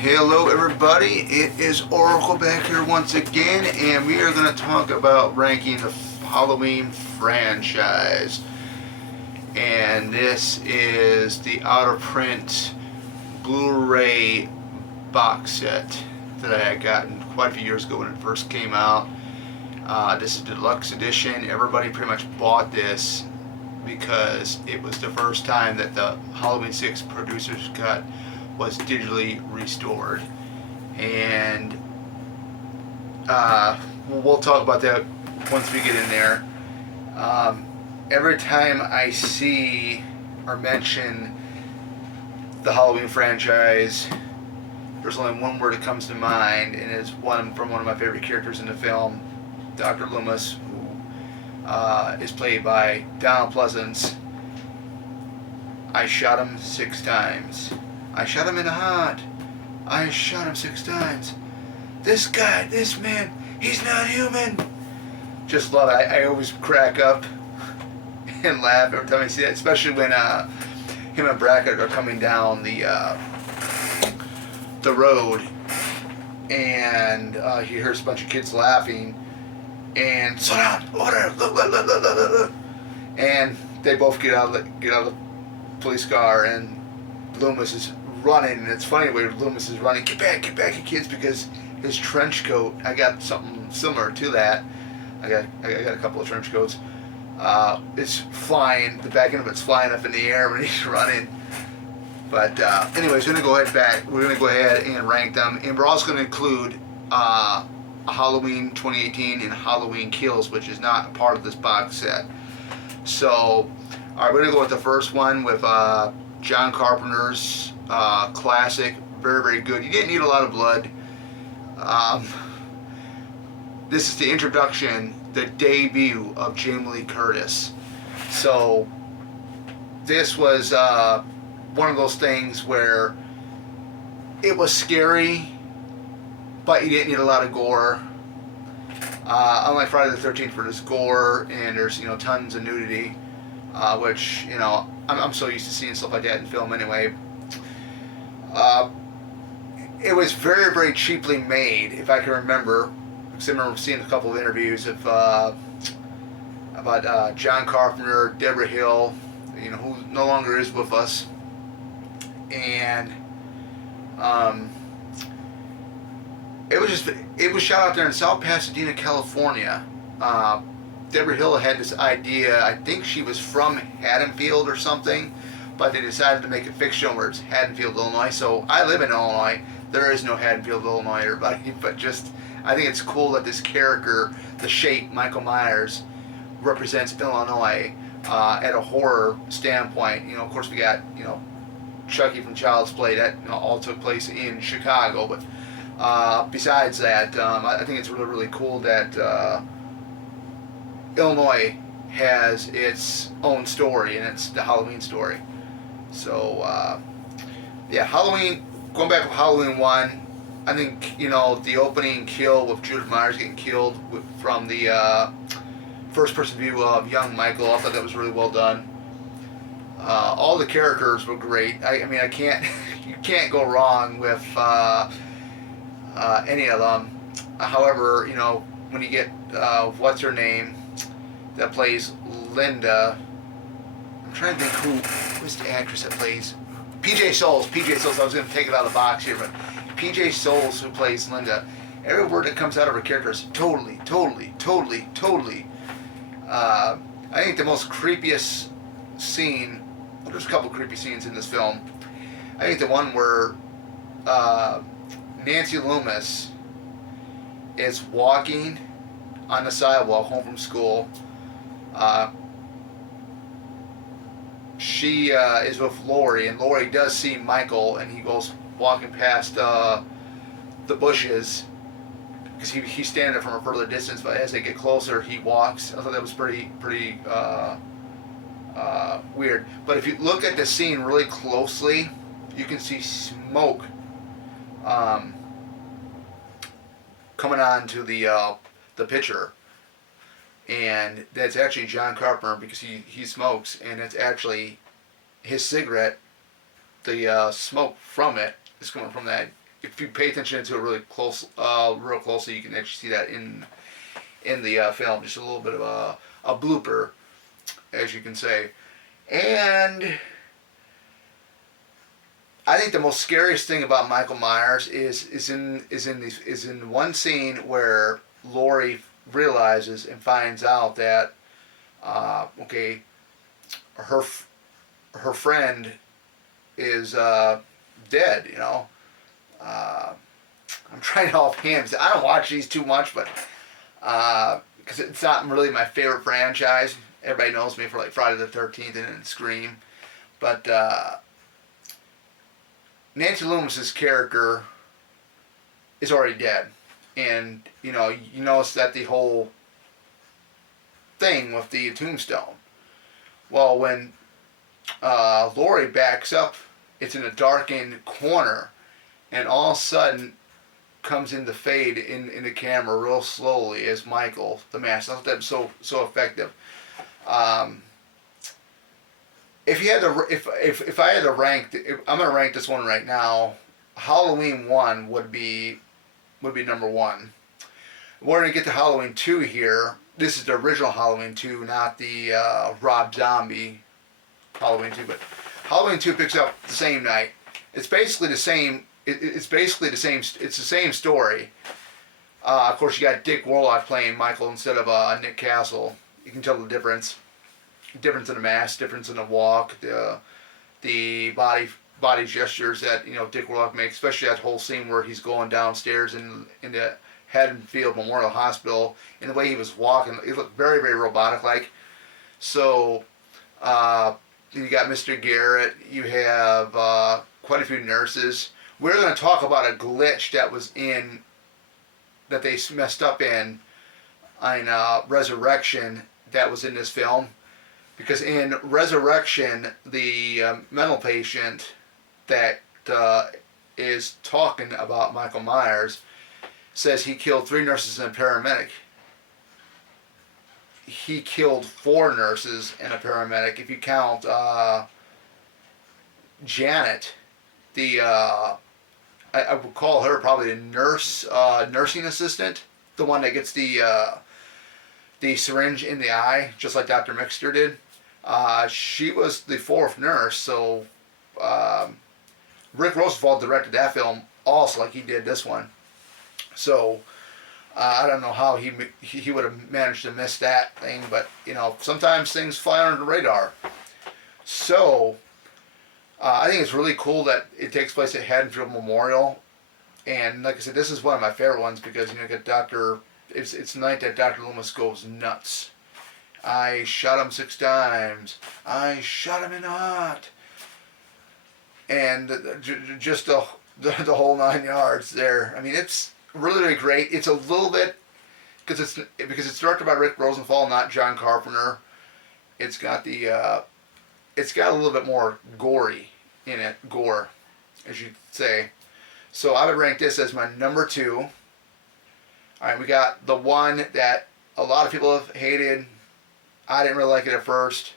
Hello everybody, it is Oracle back here once again, and we are going to talk about ranking the Halloween franchise. And this is the out of print Blu-ray box set that I had gotten quite a few years ago when it first came out. This is the deluxe edition. Everybody pretty much bought this because it was the first time that the Halloween 6 producer's cut was digitally restored, and we'll talk about that once we get in there. Every time I see or mention the Halloween franchise, there's only one word that comes to mind, and it's one from one of my favorite characters in the film, Dr. Loomis, who is played by Donald Pleasance. I shot him 6 times. I shot him in the heart. I shot him 6 times. This guy, this man, he's not human. Just love it. I always crack up and laugh every time I see that, especially when him and Brackett are coming down the road, and he hears a bunch of kids laughing, and slow down, order, look. And they both get out of the police car, and Loomis is running, and it's funny where Loomis is running, get back, you kids, because his trench coat, I got something similar to that. I got a couple of trench coats. It's flying, the back end of it's flying up in the air when he's running. But anyways, we're gonna go ahead and rank them, and we're also gonna include Halloween 2018 and Halloween Kills, which is not a part of this box set. So, all right, we're gonna go with the first one with John Carpenter's classic, very, very good. You didn't need a lot of blood. This is the introduction, the debut of Jamie Lee Curtis. So this was one of those things where it was scary, but you didn't need a lot of gore. Unlike Friday the 13th, where there's gore and there's tons of nudity, which I'm so used to seeing stuff like that in film anyway. It was very, very cheaply made, if I can remember. Because I remember seeing a couple of interviews of about John Carpenter, Deborah Hill, who no longer is with us, and it was shot out there in South Pasadena, California. Deborah Hill had this idea. I think she was from Haddonfield or something, but they decided to make it fictional where it's Haddonfield, Illinois. So I live in Illinois. There is no Haddonfield, Illinois, everybody. But I think it's cool that this character, the Shape, Michael Myers, represents Illinois at a horror standpoint. Of course, we got Chucky from Child's Play. That all took place in Chicago. But besides that, I think it's really, really cool that Illinois has its own story, and it's the Halloween story. So, yeah, Halloween, going back to Halloween 1, I think, the opening kill with Judith Myers getting killed from the first-person view of young Michael, I thought that was really well done. All the characters were great. I mean, you can't go wrong with any of them. However, when you get, what's her name, that plays Linda. I'm trying to think who's the actress that plays PJ Souls. I was going to take it out of the box here, but PJ Souls, who plays Linda, every word that comes out of her character is totally. I think the most creepiest scene, there's a couple creepy scenes in this film. I think the one where Nancy Loomis is walking on the sidewalk home from school. She is with Lori, and Lori does see Michael, and he goes walking past the bushes because he's standing there from a further distance. But as they get closer, he walks. I thought that was pretty weird. But if you look at the scene really closely, you can see smoke coming onto the picture. And that's actually John Carpenter, because he smokes, and it's actually his cigarette. The smoke from it is coming from that if you pay attention to it really real closely, you can actually see that in the film. Just a little bit of a blooper, as you can say. And I think the most scariest thing about Michael Myers is in one scene where Laurie realizes and finds out that okay, her friend is dead. You know, I'm trying to offhand. I don't watch these too much, but because it's not really my favorite franchise. Everybody knows me for like Friday the 13th and Scream, but Nancy Loomis's character is already dead, and you notice that the whole thing with the tombstone. Well, when Laurie backs up, it's in a darkened corner, and all of a sudden comes in the fade in the camera real slowly as Michael the mask. I thought that was so effective. If you had to, if I had to rank, I'm gonna rank this one right now. Halloween 1 would be number 1. We're gonna get to Halloween 2 here. This is the original Halloween 2, not the Rob Zombie Halloween 2. But Halloween 2 picks up the same night. It's basically the same. It's basically the same. It's the same story. Of course, you got Dick Warlock playing Michael instead of Nick Castle. You can tell the difference. Difference in the mask, difference in the walk, the body gestures that Dick Warlock makes, especially that whole scene where he's going downstairs in the Haddonfield Memorial Hospital, and the way he was walking, he looked very, very robotic like. So you got Mr. Garrett, you have quite a few nurses. We're going to talk about a glitch that they messed up in Resurrection that was in this film. Because in Resurrection, the mental patient that is talking about Michael Myers says he killed 3 nurses and a paramedic. He killed 4 nurses and a paramedic. If you count Janet, I would call her probably the nursing assistant, the one that gets the syringe in the eye, just like Dr. Mixter did. She was the 4th nurse, so Rick Rosenthal directed that film also like he did this one. So I don't know how he would have managed to miss that thing, but sometimes things fly under the radar. So I think it's really cool that it takes place at Haddonfield Memorial, and like I said, this is one of my favorite ones because you get It's the night that Dr. Loomis goes nuts. I shot him 6 times. I shot him in the heart. And just the whole 9 yards there. I mean, it's really, really great. It's a little bit because it's directed by Rick Rosenthal, not John Carpenter. It's got a little bit more gory in it, gore, as you'd say. So I would rank this as my number 2. All right, we got the one that a lot of people have hated. I didn't really like it at first,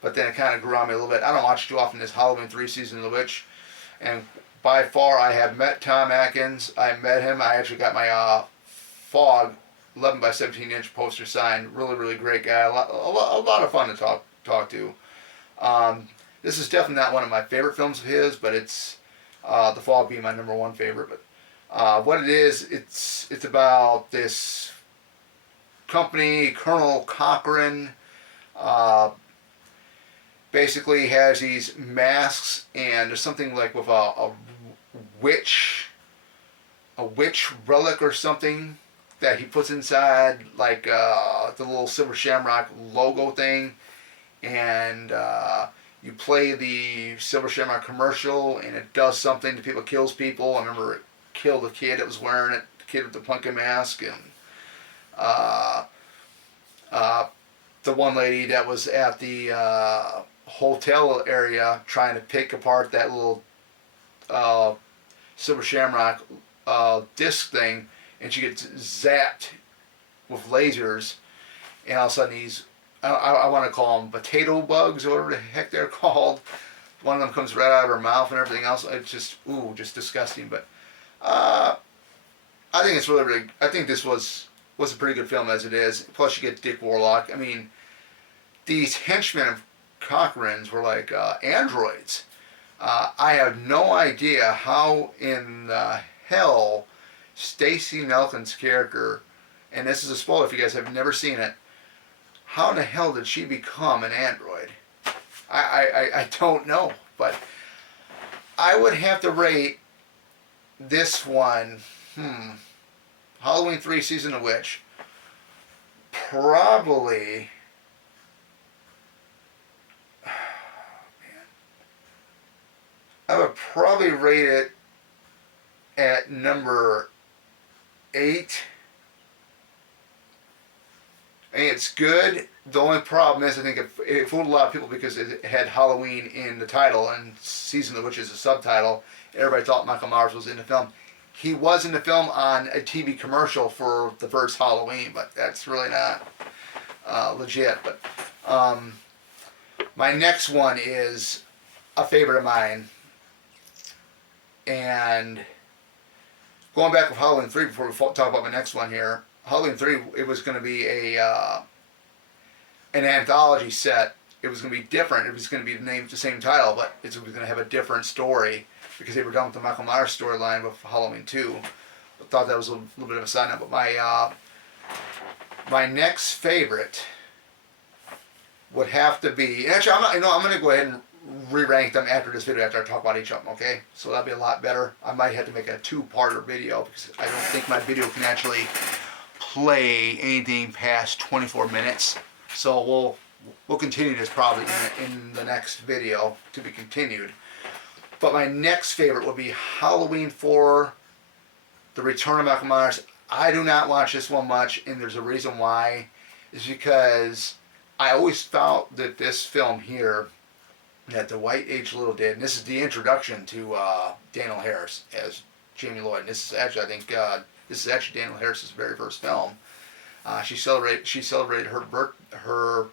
but then it kind of grew on me a little bit. I don't watch too often this Halloween 3 Season of the Witch, and by far I have met Tom Atkins. I met him. I actually got my Fog 11 by 17 inch poster signed. Really, really great guy. A lot of fun to talk to. This is definitely not one of my favorite films of his, but it's The Fog being my number 1 favorite. But what it is, it's about this company, Colonel Cochran, basically has these masks, and there's something like with a witch relic or something that he puts inside, like the little Silver Shamrock logo thing, and you play the Silver Shamrock commercial, and it does something to people, kills people. I remember it killed a kid that was wearing it, the kid with the pumpkin mask, and the one lady that was at the hotel area trying to pick apart that little Silver Shamrock disc thing, and she gets zapped with lasers, and all of a sudden I want to call them potato bugs or whatever the heck they're called. One of them comes right out of her mouth and everything else. It's just disgusting. But Uh, I think it's really. I think this was a pretty good film as it is. Plus, you get Dick Warlock. I mean, these henchmen of Cochrane's were like androids. I have no idea how in the hell Stacey Nelkin's character, and this is a spoiler if you guys have never seen it, how in the hell did she become an android? I don't know, but I would have to rate this one, Halloween 3 Season of the Witch, probably, I would probably rate it at number 8. I think it's good. The only problem is I think it fooled a lot of people because it had Halloween in the title and Season of the Witch is a subtitle. Everybody thought Michael Myers was in the film. He was in the film on a TV commercial for the first Halloween, but that's really not legit. But my next one is a favorite of mine. And going back with Halloween 3 before we talk about my next one here, Halloween 3, it was going to be an anthology set. It was going to be different. It was going to be the same title, but it was going to have a different story because they were done with the Michael Myers storyline with Halloween 2. I thought that was a little bit of a side note. But my next favorite would have to be. And actually, I'm going to go ahead and re-rank them after this video after I talk about each of them. Okay, so that'll be a lot better. I might have to make a 2-parter video because I don't think my video can actually play anything past 24 minutes. So we'll continue this probably in the next video to be continued. But my next favorite would be Halloween 4, The Return of Michael Myers. I do not watch this one much, and there's a reason why. It's because I always felt that this film here, that Dwight H. Little did, and this is the introduction to Daniel Harris as Jamie Lloyd. And this is actually, I think, this is actually Daniel Harris's very first film. She celebrated her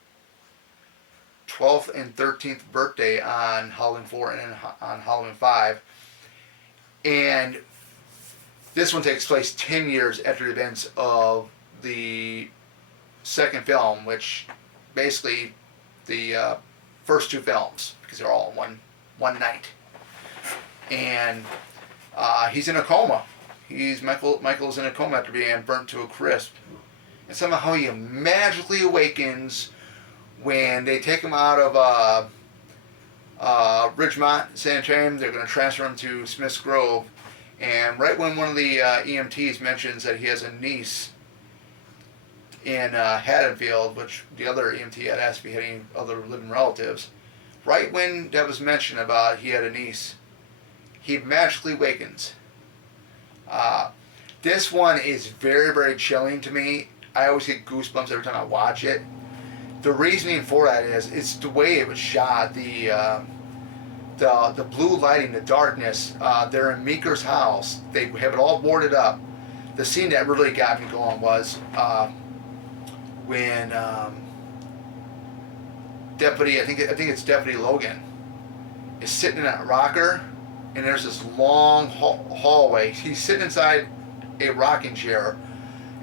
12th and 13th birthday on Halloween 4 and then on Halloween 5. And this one takes place 10 years after the events of the second film, which basically the first 2 films, because they're all in one night. And he's in a coma. Michael's in a coma after being burnt to a crisp. And somehow he magically awakens when they take him out of Ridgemont Sanitarium. They're going to transfer him to Smith's Grove. And right when one of the EMTs mentions that he has a niece in Haddonfield, which the other EMT had asked if he had any other living relatives, right when that was mentioned about he had a niece, he magically awakens. This one is very, very chilling to me. I always get goosebumps every time I watch it. The reasoning for that is it's the way it was shot. The blue lighting, the darkness. They're in Meeker's house. They have it all boarded up. The scene that really got me going was when Deputy, I think it's Deputy Logan, is sitting in that rocker, and there's this long hallway. He's sitting inside a rocking chair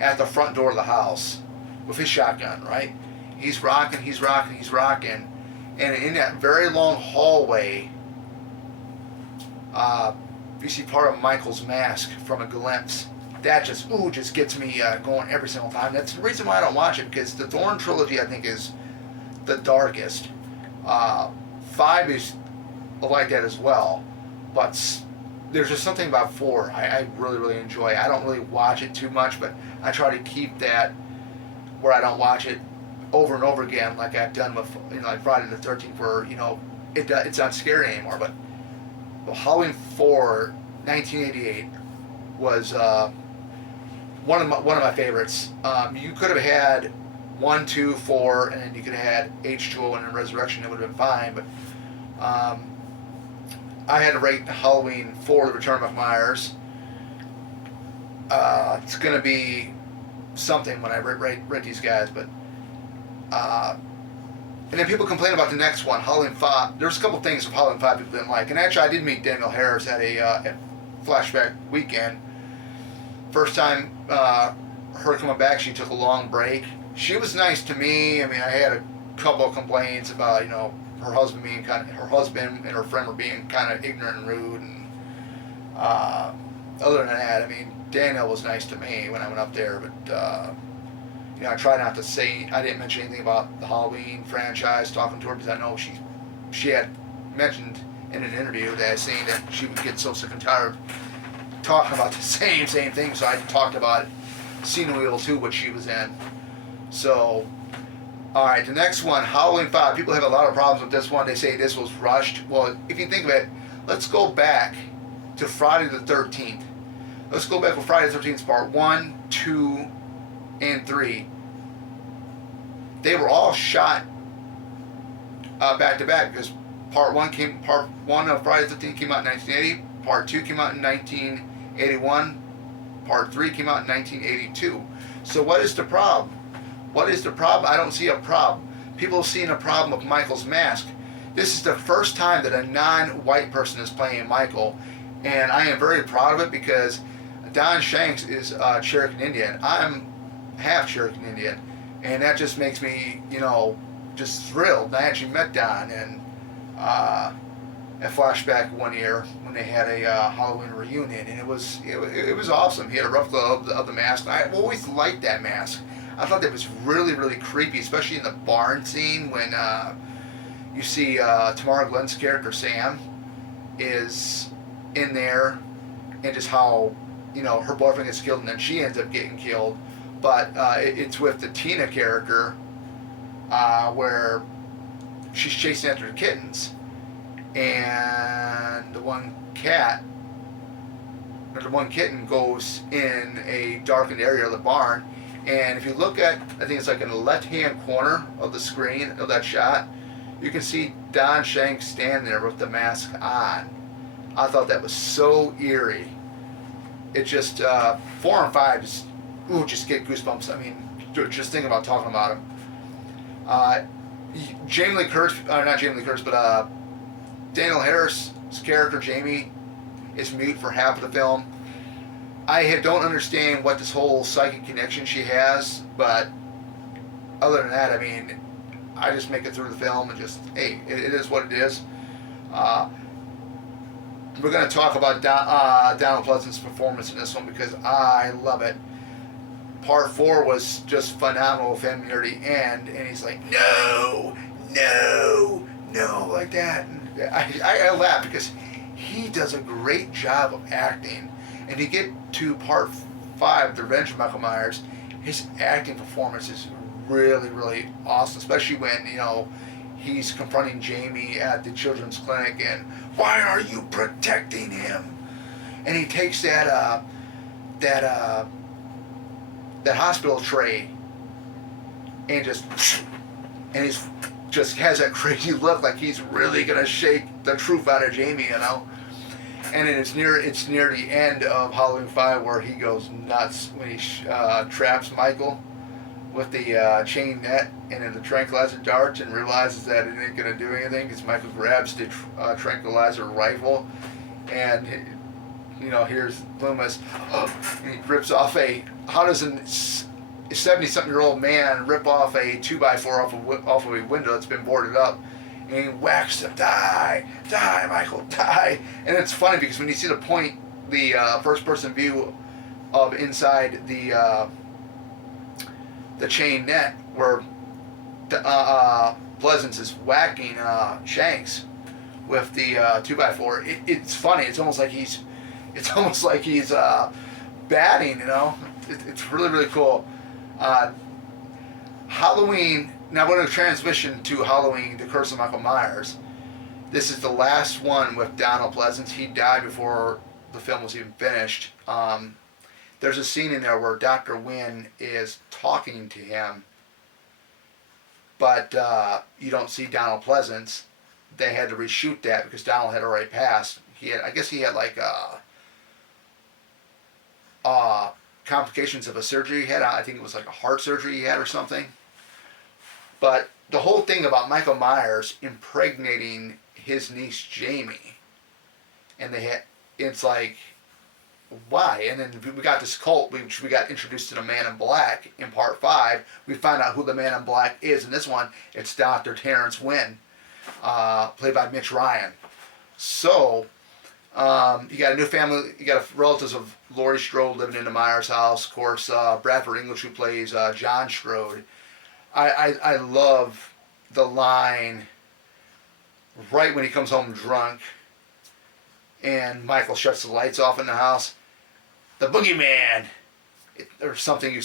at the front door of the house with his shotgun, right? He's rocking, and in that very long hallway, you see part of Michael's mask from a glimpse. That just gets me going every single time. That's the reason why I don't watch it, because the Thorn trilogy, I think, is the darkest. 5 is like that as well, but there's just something about 4 I really, really enjoy. I don't really watch it too much, but I try to keep that where I don't watch it over and over again like I've done with like Friday the 13th, where it's not scary anymore. But Halloween 4, 1988 was one of my favorites. You could have had 1, 2, 4, and then you could have had H2O and then Resurrection. It would have been fine, but I had to rate Halloween 4, The Return of Myers. It's going to be something when I rate these guys, but and then people complain about the next one, Halloween 5. There's a couple things of Halloween 5 people didn't like, and actually I did meet Daniel Harris at flashback weekend. First time her coming back, she took a long break. She was nice to me. I mean, I had a couple of complaints about, you know, her husband and her friend were being kind of ignorant and rude. And other than that, I mean, Danielle was nice to me when I went up there, but you know, I try not to say, I didn't mention anything about the Halloween franchise talking to her because I know she had mentioned in an interview that I seen that she would get so sick and tired of talking about the same thing, so I talked about Scene Wheel 2, which she was in. So, alright, the next one, Halloween 5. People have a lot of problems with this one. They say this was rushed. Well, if you think of it, let's go back to Friday the 13th. Let's go back with Friday the 13th part 1, 2, and 3. They were all shot back to back because part 1 of Friday the 13th came out in 1980, part 2 came out in 1981, part 3 came out in 1982. So what is the problem? What is the problem? I don't see a problem. People have seen a problem with Michael's mask. This is the first time that a non-white person is playing Michael, and I am very proud of it because Don Shanks is Cherokee Indian. I'm half Cherokee Indian, and that just makes me, you know, just thrilled. I actually met Don and a flashback one year when they had a Halloween reunion, and it was awesome. He had a rough of the mask. I always liked that mask. I thought that was really creepy, especially in the barn scene when you see Tamara Glenn's character Sam is in there, and just how, you know, her boyfriend gets killed and then she ends up getting killed. But it's with the Tina character where she's chasing after the kittens, and the one kitten goes in a darkened area of the barn. And if you look at, I think it's like in the left-hand corner of the screen of that shot, you can see Don Shanks standing there with the mask on. I thought that was so eerie. It just 4 and 5 just get goosebumps. I mean, just thinking about talking about him. Jamie Lee Curtis, not Jamie Lee Curtis, but Danielle Harris's character Jamie is mute for half of the film. I don't understand what this whole psychic connection she has, but other than that, I mean, I just make it through the film and just, hey, it is what it is. We're going to talk about Donald Pleasance's performance in this one because I love it. Part 4 was just phenomenal with him near the end, and he's like, no, like that. And I laugh because he does a great job of acting. And to get to part 5, The Revenge of Michael Myers, his acting performance is really awesome, especially when, you know, he's confronting Jamie at the children's clinic and, why are you protecting him? And he takes that hospital tray and he's just has that crazy look like he's really gonna shake the truth out of Jamie, you know. And then it's near the end of Halloween 5 where he goes nuts when he traps Michael with the chain net and then the tranquilizer darts and realizes that it ain't gonna do anything because Michael grabs the tranquilizer rifle and, you know, here's Loomis and he rips off how does a 70-something-year-old man rip off a 2x4 off of a window that's been boarded up, and he whacks him, die, Michael, die. And it's funny because when you see the first-person view of inside the chain net where Pleasance is whacking Shanks with the 2x4, it's funny. It's almost like he's batting, you know. It's really cool. Halloween. Now we're going to transition to Halloween, The Curse of Michael Myers. This is the last one with Donald Pleasance. He died before the film was even finished. There's a scene in there where Dr. Wynn is talking to him, but you don't see Donald Pleasance. They had to reshoot that because Donald had already passed. I guess he had like complications of a surgery he had. I think it was like a heart surgery he had or something. But the whole thing about Michael Myers impregnating his niece Jamie, and it's like why? And then we got this cult, which we got introduced to the Man in Black in part 5. We find out who the Man in Black is. In this one, it's Dr. Terrence Wynn, played by Mitch Ryan. So, you got a new family, you got relatives of Laurie Strode living in the Myers house. Of course, Bradford English, who plays John Strode. I love the line right when he comes home drunk and Michael shuts the lights off in the house. The boogeyman, or something.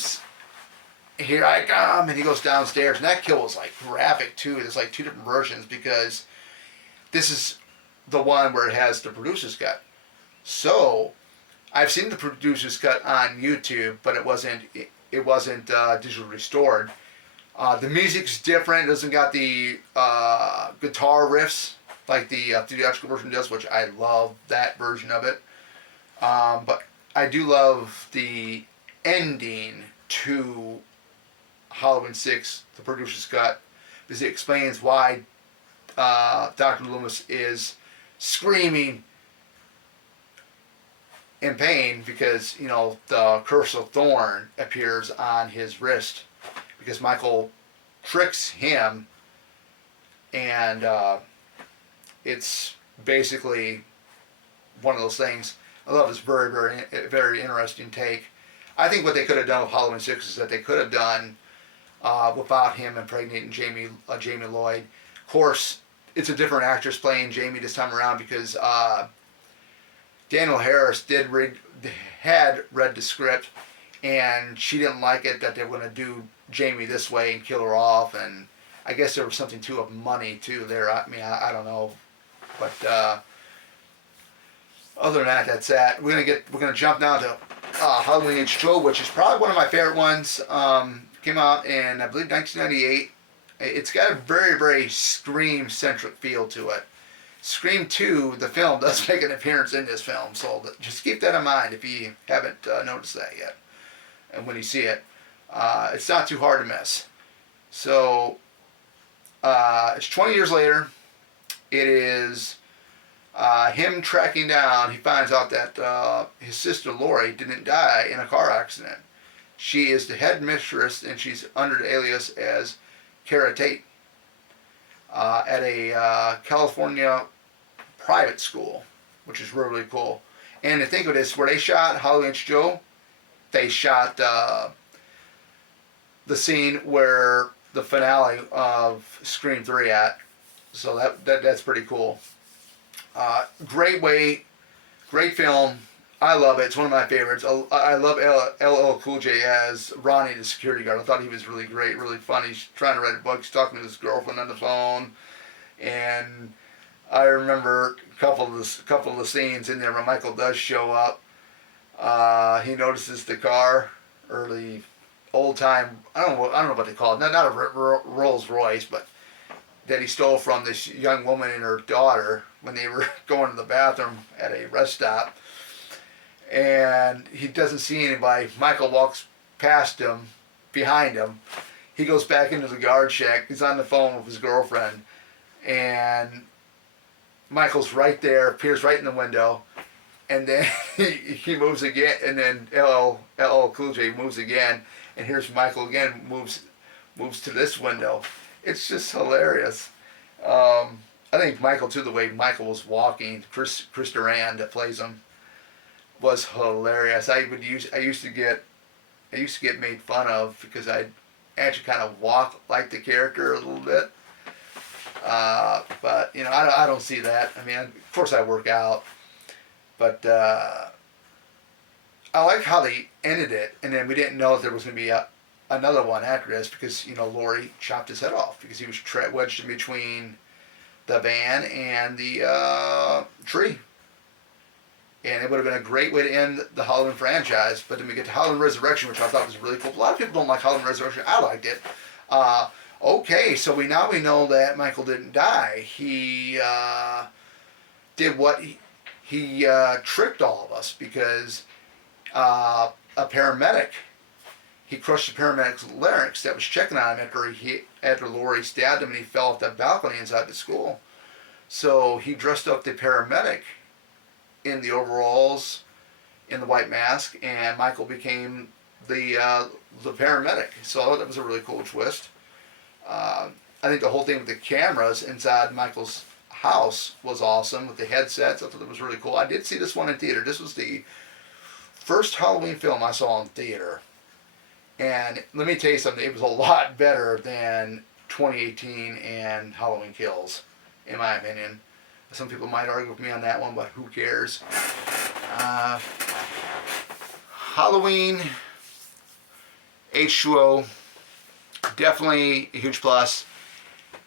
Here I come, and he goes downstairs. And that kill was like graphic too. There's like 2 different versions because this is the one where it has the producer's cut. So I've seen the producer's cut on YouTube, but it wasn't digitally restored. The music's different. It doesn't got the guitar riffs like the theatrical version does, which I love that version of it. But I do love the ending to Halloween 6, the producer's cut, because it explains why Dr. Loomis is screaming in pain because, the curse of thorn appears on his wrist because Michael tricks him, and it's basically one of those things. I love this very, very, very interesting take. I think what they could have done with Halloween 6 is that they could have done without him impregnating Jamie Lloyd. Of course, it's a different actress playing Jamie this time around because Danielle Harris had read the script, and she didn't like it that they were going to do Jamie this way and kill her off, and I guess there was something too of money too there. I mean, I don't know, but other than that, that's that. We're gonna jump now to Halloween H2O, which is probably one of my favorite ones. Came out in, I believe, 1998. It's got a very, very Scream-centric feel to it. Scream 2, the film, does make an appearance in this film, so just keep that in mind if you haven't noticed that yet. And when you see it, it's not too hard to miss. So, it's 20 years later. It is him tracking down, he finds out that his sister Laurie didn't die in a car accident. She is the head mistress, and she's under the alias as Kara Tate at a California private school, which is really, really cool. And to think of this, where they shot Halloween H2O, they shot the scene where the finale of Scream 3 at. So that's pretty cool. Great film. I love it. It's one of my favorites. I love LL Cool J as Ronnie, the security guard. I thought he was really great, really funny. He's trying to write a book. He's talking to his girlfriend on the phone, and I remember a couple of the scenes in there when Michael does show up. He notices the car, or the old time. I don't know what they call it. Not a Rolls Royce, but that he stole from this young woman and her daughter when they were going to the bathroom at a rest stop. And he doesn't see anybody. Michael walks past him, behind him. He goes back into the guard shack. He's on the phone with his girlfriend. And Michael's right there, appears right in the window. And then he moves again. And then LL Cool J moves again. And here's Michael again, moves to this window. It's just hilarious. I think Michael, too, the way Michael was walking, Chris Duran that plays him, was hilarious. I used to get made fun of because I actually kind of walk like the character a little bit. But I don't see that. I mean, of course I work out, but I like how they ended it, and then we didn't know if there was going to be another one after this because Laurie chopped his head off because he was wedged in between the van and the tree. And it would have been a great way to end the Halloween franchise. But then we get to Halloween Resurrection, which I thought was really cool. A lot of people don't like Halloween Resurrection. I liked it. Okay, so we know that Michael didn't die. He did what he tricked all of us because a paramedic, he crushed the paramedic's larynx that was checking on him after Laurie stabbed him and he fell off that balcony inside the school. So he dressed up the paramedic in the overalls in the white mask, and Michael became the paramedic. So that was a really cool twist. I think the whole thing with the cameras inside Michael's house was awesome with the headsets. I thought it was really cool. I did see this one in theater. This was the first Halloween film I saw in theater. And let me tell you something, it was a lot better than 2018 and Halloween Kills, in my opinion. Some people might argue with me on that one, but who cares? Halloween H2O, definitely a huge plus.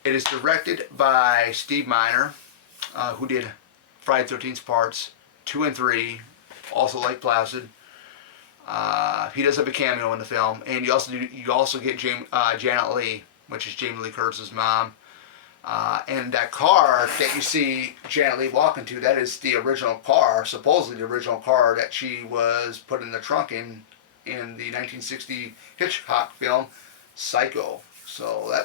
It is directed by Steve Miner, who did Friday the 13th parts 2 and 3, also Lake Placid. He does have a cameo in the film, and you also get Janet Leigh, which is Jamie Lee Curtis's mom. And that car that you see Janet Leigh walking to, that is the original car, supposedly the original car that she was put in the trunk in the 1960 Hitchcock film Psycho. So that